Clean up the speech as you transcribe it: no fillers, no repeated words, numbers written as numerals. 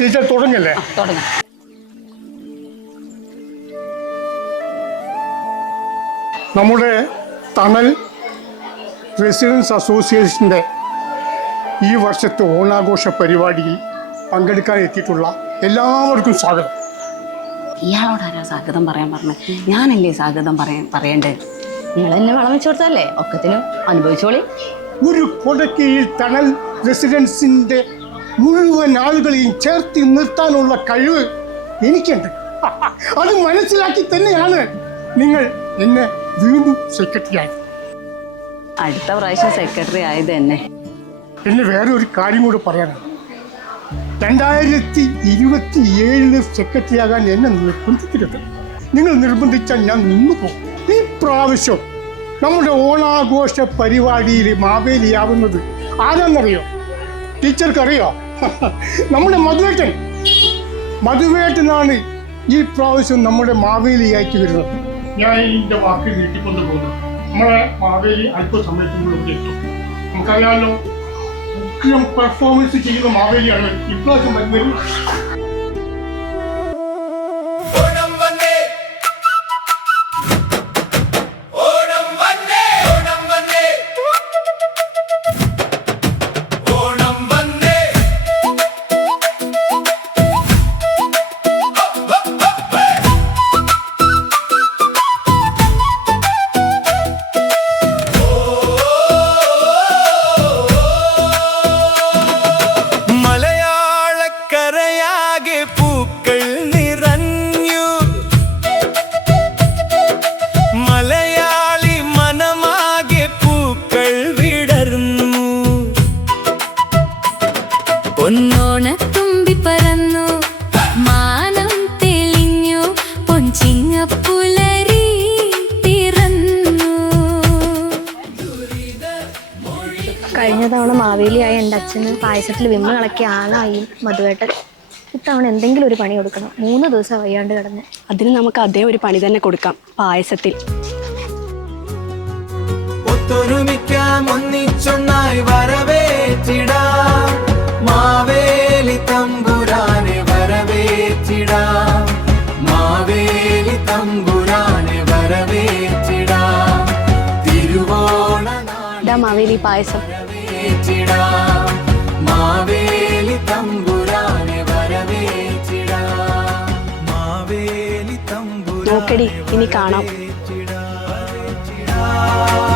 Teacher തുടങ്ങല്ലേ? തുടങ്ങാം. നമ്മുടെ തണൽ റെസിഡൻസ് അസോസിയേഷൻ്റെ ഈ വർഷത്തെ ഓണാഘോഷ പരിപാടിയിൽ പങ്കെടുക്കാൻ എത്തിയിട്ടുള്ള എല്ലാവർക്കും സ്വാഗതം. ഇയാളോടാരാ സ്വാഗതം പറയാൻ പറഞ്ഞത്? ഞാനല്ലേ സ്വാഗതം പറയേണ്ടത്? നിങ്ങൾ എന്നെ വളം വെച്ചു കൊടുത്തല്ലേ, ഒക്കത്തിനും അനുഭവിച്ചോളി. ഒരു കൊടക്കീഴിൽ തണൽ റെസിഡൻസിൻ്റെ മുഴുവൻ ആളുകളെയും ചേർത്ത് നിർത്താനുള്ള കഴിവ് എനിക്കുണ്ട്. അത് മനസ്സിലാക്കി തന്നെയാണ് നിങ്ങൾ എന്നെ വീണ്ടും സെക്രട്ടറി ആയത്. അടുത്ത പ്രാവശ്യം സെക്രട്ടറി ആയത് തന്നെ. പിന്നെ വേറെ ഒരു കാര്യം കൂടി പറയാനാണ്. 2027 സെക്രട്ടറി ആകാൻ എന്നെ നിർബന്ധിക്കരുത്. നിങ്ങൾ നിർബന്ധിച്ചാൽ ഞാൻ നിന്നു പോകും. ഈ പ്രാവശ്യം നമ്മുടെ ഓണാഘോഷ പരിപാടിയിൽ മാവേലിയാവുന്നത് ആരാന്നറിയോ? ടീച്ചർക്കറിയോ? നമ്മുടെ മധുവേട്ടനാണ് ഈ പ്രാവശ്യം നമ്മുടെ മാവേലിയായിട്ട് വരുന്നത്. ഞാൻ എൻ്റെ വാക്ക് നീട്ടിക്കൊണ്ടു പോകുന്നു. നമ്മളെ മാവേലി അല്പസമയത്തിനുള്ളിൽ എത്തും. നമുക്കറിയാമല്ലോ, പെർഫോമൻസ് ചെയ്യുന്ന മാവേലിയാണ് ഇപ്രാവശ്യം വരുന്നത്. പൊന്നോണത്തുമ്പി പറന്നു, മാനം തെളിഞ്ഞു, പൊൻചിങ്ങപ്പുലരി പിറന്നു. കഴിഞ്ഞ തവണ മാവേലിയായ എൻ്റെ അച്ഛന് പായസത്തിൽ വിമ്മ കളക്കിയ ആളായി മധുവേട്ടൻ. ഇത്തവണ എന്തെങ്കിലും ഒരു പണി കൊടുക്കണം. 3 ദിവസം വയ്യാണ്ട് കിടന്ന്. അതിന് നമുക്ക് അതേ ഒരു പണി തന്നെ കൊടുക്കാം, പായസത്തിൽ. ഒന്നിച്ചൊന്നായി വരവേറ്റിടാം, മാവേലി തമ്പുരാനെ വരവേറ്റിടാം, മാവേലി തമ്പുരാനെ വരവേറ്റിടാം, തിരുവോണ മാവേലി പായസം വരവേറ്റിടാം, മാവേലി തമ്പുരാനെ വരവേറ്റിടാം, മാവേലി തമ്പുരാനെ നോക്കടി, ഇനി കാണാം. വരവേറ്റിടാം.